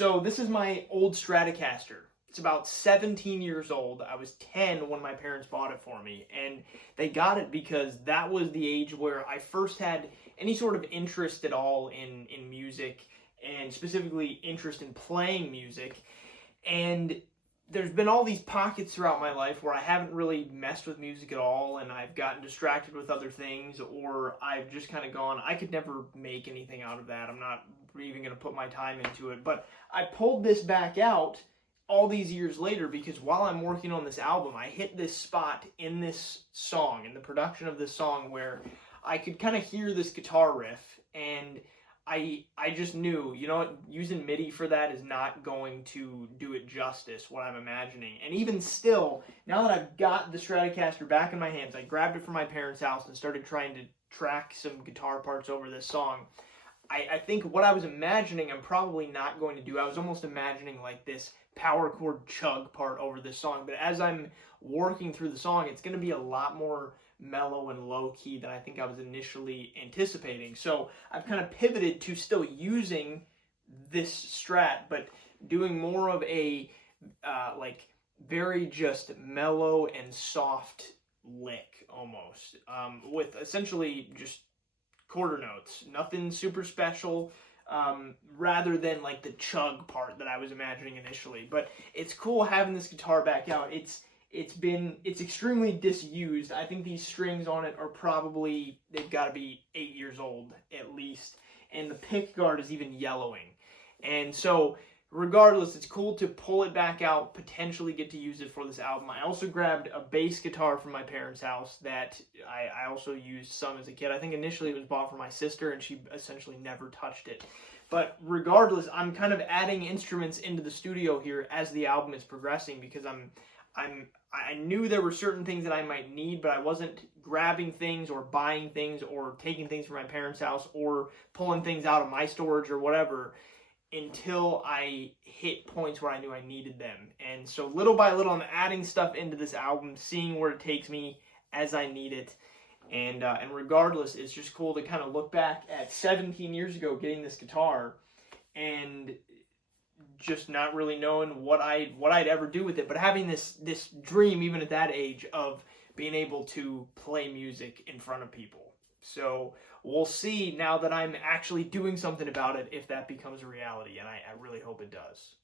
So this is my old Stratocaster. It's about 17 years old. I was 10 when my parents bought it for me, and they got it because that was the age where I first had any sort of interest at all in music, and specifically interest in playing music. And there's been all these pockets throughout my life where I haven't really messed with music at all, and I've gotten distracted with other things, or I've just kind of gone, I could never make anything out of that. I'm not even going to put my time into it. But I pulled this back out all these years later because while I'm working on this album, I hit this spot in this song, in the production of this song, where I could kind of hear this guitar riff, and I just knew, you know what, using MIDI for that is not going to do it justice, what I'm imagining. And even still, now that I've got the Stratocaster back in my hands, I grabbed it from my parents' house and started trying to track some guitar parts over this song. I think what I was imagining, I'm probably not going to do. I was almost imagining like this power chord chug part over this song. But as I'm working through the song, it's going to be a lot more mellow and low key than I think I was initially anticipating. So I've kind of pivoted to still using this Strat, but doing more of a like very just mellow and soft lick almost, with essentially just quarter notes, nothing super special, rather than like the chug part that I was imagining initially. But it's cool having this guitar back out. It's extremely disused. I think these strings on it are probably, they've got to be 8 years old at least, and the pick guard is even yellowing. And so regardless, it's cool to pull it back out, potentially get to use it for this album. I also grabbed a bass guitar from my parents' house that I also used some as a kid. I think initially it was bought for my sister, and she essentially never touched it. But regardless, I'm kind of adding instruments into the studio here as the album is progressing, because I knew there were certain things that I might need, but I wasn't grabbing things or buying things or taking things from my parents' house or pulling things out of my storage or whatever until I hit points where I knew I needed them. And so little by little, I'm adding stuff into this album, seeing where it takes me as I need it. And regardless, it's just cool to kind of look back at 17 years ago getting this guitar and just not really knowing what I'd ever do with it, but having this dream even at that age of being able to play music in front of people. So we'll see now that I'm actually doing something about it if that becomes a reality, and I really hope it does.